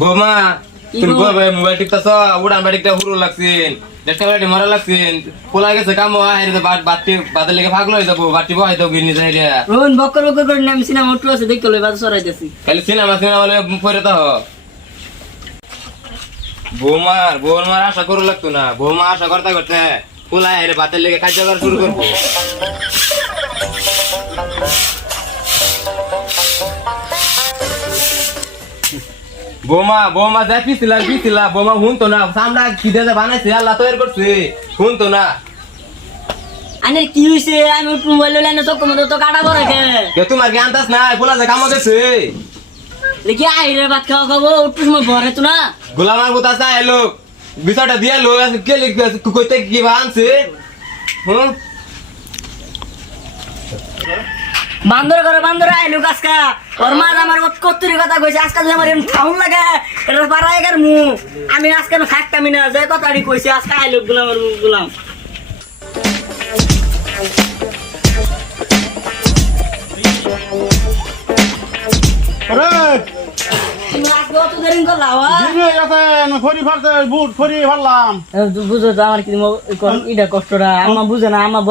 বৌমা তুমি গো? মোবাইল টিপতাছ? উড়ান বাড়িটা হুরু লাগছিন। একটা বাড়ি মরা লাগছিন। পোলা গেছে কাম হাইরে বাতি বাদের লেগে ভাগলো হয়ে যাব বাতি বহাই দাও গিনি যাই রে। রোহন বক্কর বক্কর করে নাম সিনেমা উঠু আছে দেখতে লই বাদ সরাইতেছি খালি সিনেমা সিনেমা বলে পরে তো বৌমার বৌমার আশা করু লাগতো না। বৌমা আশা করতে করতে পোলা হাইরে বাতের লেগে কাজ করা শুরু করব। বৌমা বৌমা যাই পিছিলা পিছিলা বৌমা শুনতো না সামনা কি দিয়ে বানাইছে আল্লাহ তৈরি করছে শুনতো না। আনে কি হইছে? আমি মোবাইল না তো কাটা পড়ে কে কে তোমার জ্ঞান দাস নাই পোলা যে কামো গেছে দেখি আইরে ভাত খাওয়া খাব উঠু সময় ভরে তো না। গোলামার কথা চাই এলো। বিষয়টা দিয়ে লো কে লিখবে কইতে কি আনছে? হুম? বান্দর করে বান্দর আইলো কাজকা ওর মা আমার কত্তুরি কথা কইছে আজকাল যে আমার খাউন লাগে এটা পারাই কার মু। আমি আজকে না থাকতামই না যে কথাটি কইছে আজকে আইলো গুলাম বুঝো তো আমার কি এটা কষ্টটা। আমার বুঝে না আমার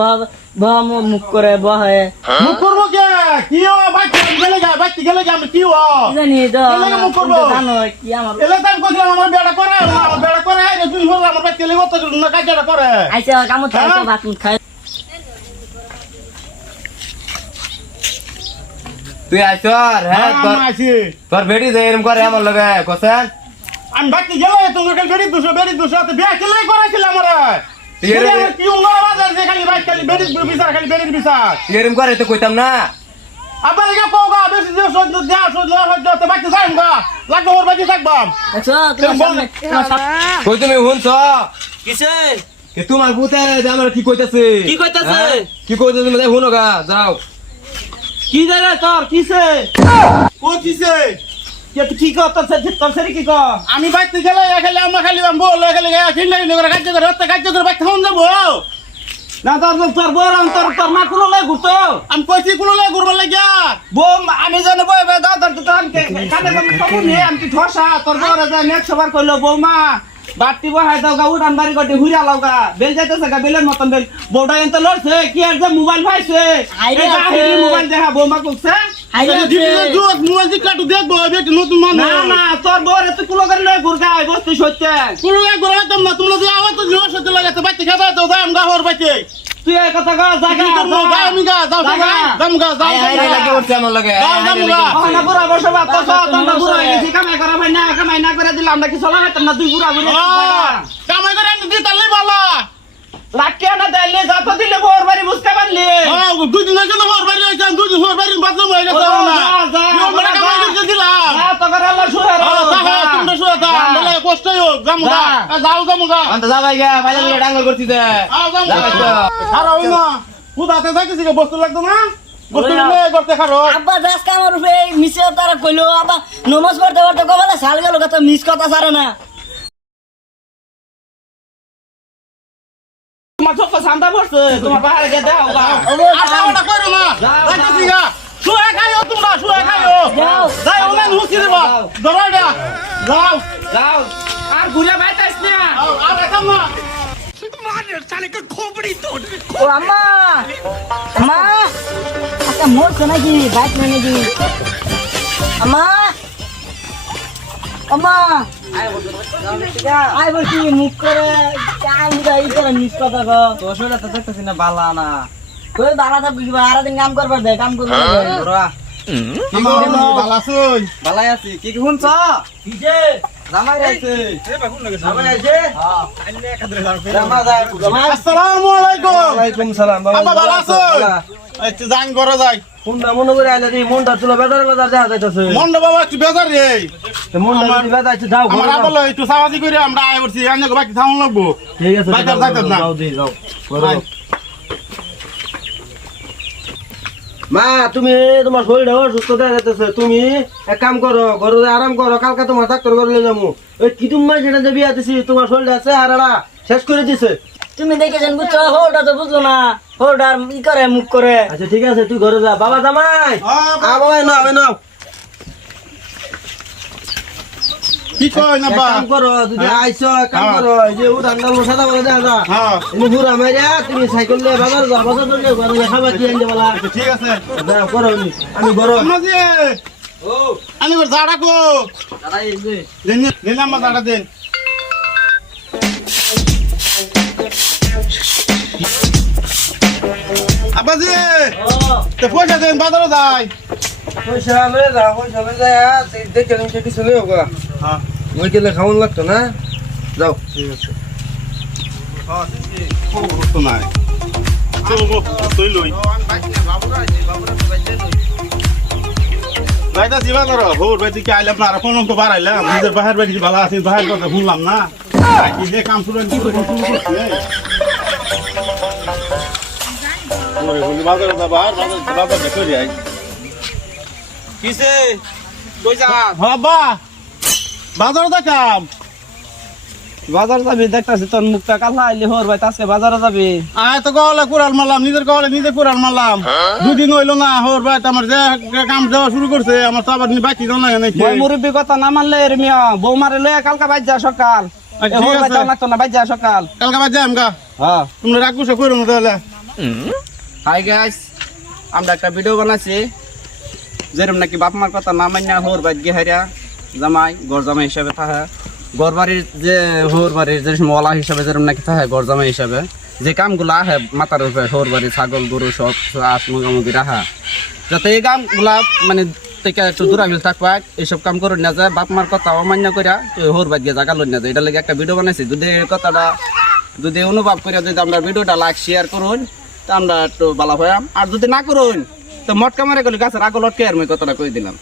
বহ মুখ করে বহে। মুখ করব কে? কি ও বাচ্চা গেলে গা বাচ্চা গেলে গা আমি কি ও জানি তো এর মুখ করব? জানো কি আমার এলে তাই কইছিলাম আমার বেড়া করে আমার বেড়া করে রে তুই হল আমার বাচ্চা লেগে কত না কাজটা করে? আইসা কামত খাইছো ভাত খাই তুই আইসর হ্যাঁ তোর আমি আছি তোর বেটি যে এরম করে আমার লগে কোসেন? আমি বাচ্চা গেলে তুমি কাল বেড়ি দুশো বেড়ি দুশো তো বিয়া কেলে করাইছিল আমার। কি উঙ্গরা বাজার যে খালি বাইক খালি বেড়ি বিচার খালি বেড়ি বিচার। এরম করে তো কইতাম না। আবার এটা কোগা বেশি যে সহ্য দেয়া সহ্য সহ্য তো বাচ্চা যাইম গা। লাগবে ওর বাচ্চা থাকবাম সামনে কই তুমি শুনছ? কিসে? এ তোমার যে আমার কি কইতাছে? কি কইতাছে? হ্যাঁ? কি কইতাছে তুমি? যাই শুনো গা যাও। কি জানা তোর কিসে? ও কিসে? কে কি কর তোর সাথে তোর সাথে কি কর? আমি বাইতে গেলে খালি আমরা খালি বল খিল্লা খিল্লা করে কাজ করে হত্যা কাজ করে বাইতে খাওয়ান যাব। না তোর তোর বড় তোর তোর মা কোন আমি কইছি কোনো লাগে ঘুরবার লাগিয়া। বোম আমি জানো বই বই দাও তোর তো আমি কানে কানে কমু নে আমি কি ঠসা তোর বড় যা নেক সবার কইলো বৌমা বাটি বহাই দাও গা উড়ান বাড়ি গটি হুইরা লাও গা। বেল যাইতেছে গা বেলের মতন বেল। বউটা এত লড়ছে কি আর যে মোবাইল পাইছে? আইরে। মোবাইল দেখা বৌমা কইছে। মোবাইল টিকলাটু দেখব বেটি নতুন না মানুষ। না তোর বউর এত কুলো আমরা তুই এই কথা কর জাগা যাই আমি গা যাও জাগা। যাম গা যাও আই লাগে উঠছে আমার লগে। যাও, যাও। উঠছে। ওখানে বুড়া বসে বাপ তো তোমরা বুড়া গেছি। কামাই করা ভাই না কামাই না করে দিলে আমরা কি চলা হইতাম না তুই বুড়া বুড়ি কামাই করে আমি দিতে তাহলেই ভালো। লাখিয়া না দিলে যত দিলে বউর বাড়ি বুঝতে পারলি। হ্যাঁ দুই দিন আগে তো হর বাইরে দুই দিন হর বাইরে বাথরুম হয়ে গেছে না। যা, যা, আমরা কামাই যা। করতে দিলাম। যা, তোকে আল্লাহ শুয়ে রো, হ্যাঁ, যা। তাহলে তোমরা শুয়ে থাক। যা। বলে কষ্টই হোক যাম গা যা। যাও যাম গা আন্ত যাবাই গা বাইরে লগে ডাঙ্গল করছি দে তো। খারো হই না পুদাতে যাইতেছি গে বস্তু লাগতো না? আব্বা যাস কামার উপরে মিশে তারা কইলো আব্বা নমাজ পড়তে পড়তে কবালে সাল গেল কত মিস কথা সারে না। তোমার চোখ সান্দা পড়ছে তোমার বাইরে গিয়ে দাও আশা ওটা করো না যাইতেছি গা। শুয়ে খাইও তোমরা শুয়ে খাইও। যাও। হুসি দেবা যাও। ঘুরে বাইতাইস না। ও আম্মা! আম্মা! আচ্ছা মোর বাইক নাকি। আম্মা! আম্মা! আই বলছি মুখ করে কাম দাই করে মিস কথা কো তোর শরীরে তো দেখতেছি না বালা না। কই বালা তা বুঝবা আর দিন কাম করবার দে কাম করবার দে। তোরা কি করো বালাসুই বালাই আছি। কি কি শুনছ? আচ্ছা যান ঘরে যাই। কোনটা মনে করে আইলে দি মনটা তুলা বেজার বেজার দেখা যাইতেছে। মন্ড বাবা একটু বেজার রে। মনটা যদি বেজাইছে যাও আমার ঘরে একটু সাবাজি করে আমরা আয় করছি। আন্য বাকি থামন লাগবো। ঠিক আছে বাইরে যাইতাম না। যাও যাও ঘরে যাও। মা তুমি তোমার শরীরটা অসুস্থ দেখা তুমি এক কাম করো ঘরে আরাম করো কালকে তোমার ডাক্তার ঘরে নিয়ে যাব ওই কি তুমি সেটা যে বিয়া দিছি তোমার শরীরটা আছে হারাড়া শেষ করে দিছে। তুমি দেখেছেন বুঝছ? হোটা তো বুঝলো না। হোটা ই করে মুখ করে। আচ্ছা ঠিক আছে তুই ঘরে যা। বাবা জামাই! হ্যাঁ, না বাবা নাও। কি কয় না কাম করো যদি হ্যাঁ। আইছো কাম হ্যাঁ। করো যে উড়ানটা সাদা বলে দেখা যা। হ্যাঁ। এমনি ঘুরা তুমি সাইকেল নিয়ে বাজার যাও বাজার নিয়ে ঘরে খাবার কি আনতে বলা? ঠিক আছে। দাও করো নি। আমি আমি এবার দাঁড়া কো। দাদা এই যে। দেন দেন আমার দাঁড়া দেন। তো পয়সা দেন বাজারে যাই। পয়সা লয়ে যাও পয়সা লয়ে যায় দেখে নিচে কিছু নেই গো হ্যাঁ। ওই গেলে খাওয়ান লাগতো না? যাও। ঠিক আছে। তো নাই। জিবা করো বাড়ি থেকে আইলাম না? আর ফোন তো বাড়াইলাম নিজের বাহার বাড়ি ভালো আছি? বাহার কথা শুনলাম না। কি যে কাম শুরু কি করে শুরু করছি বাজারে বাজার বাজার দেখে যাই? কিসে? কই যা? বাবা বাজারে দেখাম বাজার যাবি? দেখতাছি তোর মুখটা কালা আইলি হর ভাই আজকে বাজারে যাবি? আয় তো গহলে কুড়াল মারলাম নিজের গহলে নিজে কুড়াল মারলাম। দুদিন হইল না হোর ভাই আমার যে কাম দেওয়া শুরু করছে আমার তো আবার বাকি দাও না নাকি। মই মুরব্বী কথা না মানলে এর মিয়া বৌমারে লইয়া কালকা বাইর যা সকাল। আচ্ছা, হর ভাই। লাগতো না বাইর যা সকাল। কালকে বাদ যাই গা। হ্যাঁ। তোমরা রাগ গুছো করো না তাহলে। হাই গাইস আমরা একটা ভিডিও বানাইছি। যেরকম নাকি বাপ মার কথা না মান্য হোর বাদ হারিয়া জামাই, গড় জামাই হিসাবে থাকে। গড় বাড়ির যে হোর বাড়ির যে মলা হিসাবে যেরকম নাকি থাকে, গড় জামাই হিসাবে। যে কামগুলো আহে মাথার উপরে হোর বাড়ি, ছাগল, গরু, সব আস মুগামুগি রাখা। যাতে এই কামগুলা মানে থেকে একটু দূরাবিল থাকবা, এইসব কাম করে না যায় বাপ মার কথা অমান্য করিয়া হোর বাদ গিয়ে জায়গা লই না যায় এটা লাগে একটা ভিডিও বানাইছি। যদি কথাটা, যদি অনুভব করিয়া যদি আমরা ভিডিওটা লাইক শেয়ার করুন, তা আমরা একটু ভালো হইয়াম। আর যদি না করুন তো মটকা মারে গেলে গাছের আগল লটকে আর মই কথাটা কই দিলাম।